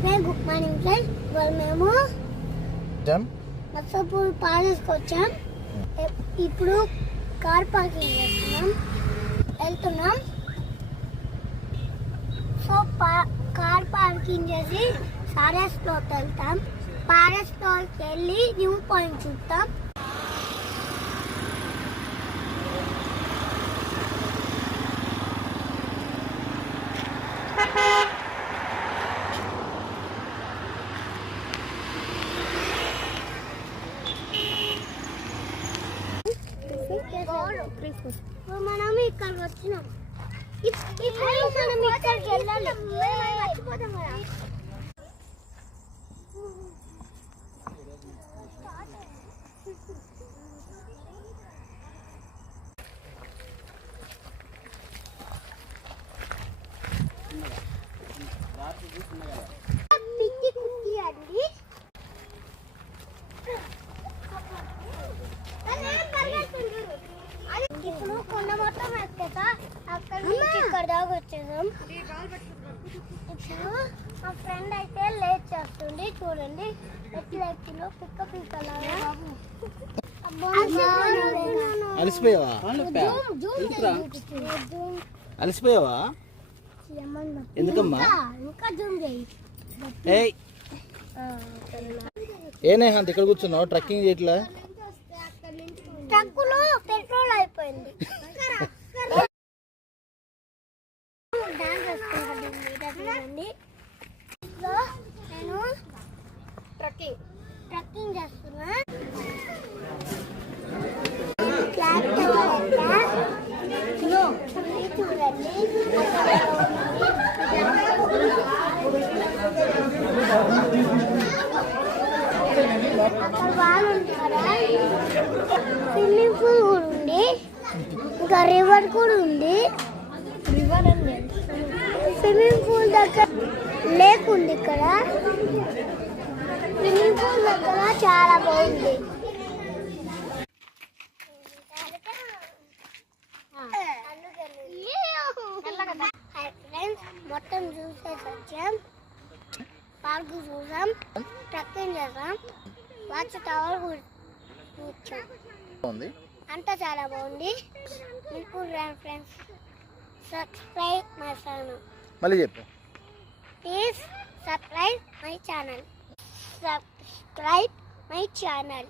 Friends good morning friends. ఇవాళ మేము నర్సాపూర్ ప్యాలెస్కి వచ్చాం. ఇప్పుడు కార్ పార్కింగ్ వెళ్తున్నాం. సో కార్ పార్కింగ్ చేసి సారస్ ప్లాట్కి వెళ్తాం. సారస్ ప్లాట్కి వెళ్ళి న్యూ పాయింట్ చూస్తాం. మనం ఇక్కడికి వచ్చినాం. ఇప్పుడు మనం ఇక్కడికి వెళ్ళాలి. మర్చిపోతాం కదా. పిచ్చి కుట్టి అండి. ఇప్పుడు కొండ మొత్తం ఎక్కేసా. అక్కడ నుంచి ఇక్కడ దాకా వచ్చేసాం. ఇప్పుడు మా ఫ్రెండ్ అయితే లేట్ చేస్తుంది. చూడండి ఎట్లా ఎక్కిలో పిక్క పిక్కలాగా. అలసిపోయావా? అలసిపోయావా? ఎందుకమ్మా? ఇంకా జూమ్ చేయి. ఏ నేహాంత్ ఇక్కడ కూర్చున్నావు? ట్రక్కింగ్ చేయట్లా? ట్రక్కులో పెట్రోల్ అయిపోయింది. నేను ట్రక్కింగ్ చేస్తున్నా. చూడండి అక్కడ వాళ్ళు ఉంటారా. స్విమ్మింగ్ పూల్ కూడా ఉంది. ఇంకా రివర్ కూడా ఉంది. రివర్ అండి. స్విమ్మింగ్ పూల్ దగ్గర లేక్ ఉంది. ఇక్కడ స్విమ్మింగ్ పూల్ దగ్గర చాలా బాగుంది. ఫ్రెండ్స్ మొత్తం చూసేసి వచ్చాం. పార్క్ చూసాం, ట్రక్కింగ్ చేసాం, వాచ్ టవర్ కూర్చోం. అంతా చాలా బాగుంది. మీకు ఫ్రెండ్స్ సబ్స్క్రైబ్ మై ఛానల్. మళ్ళీ చెప్పు. Please subscribe my channel. Subscribe my channel.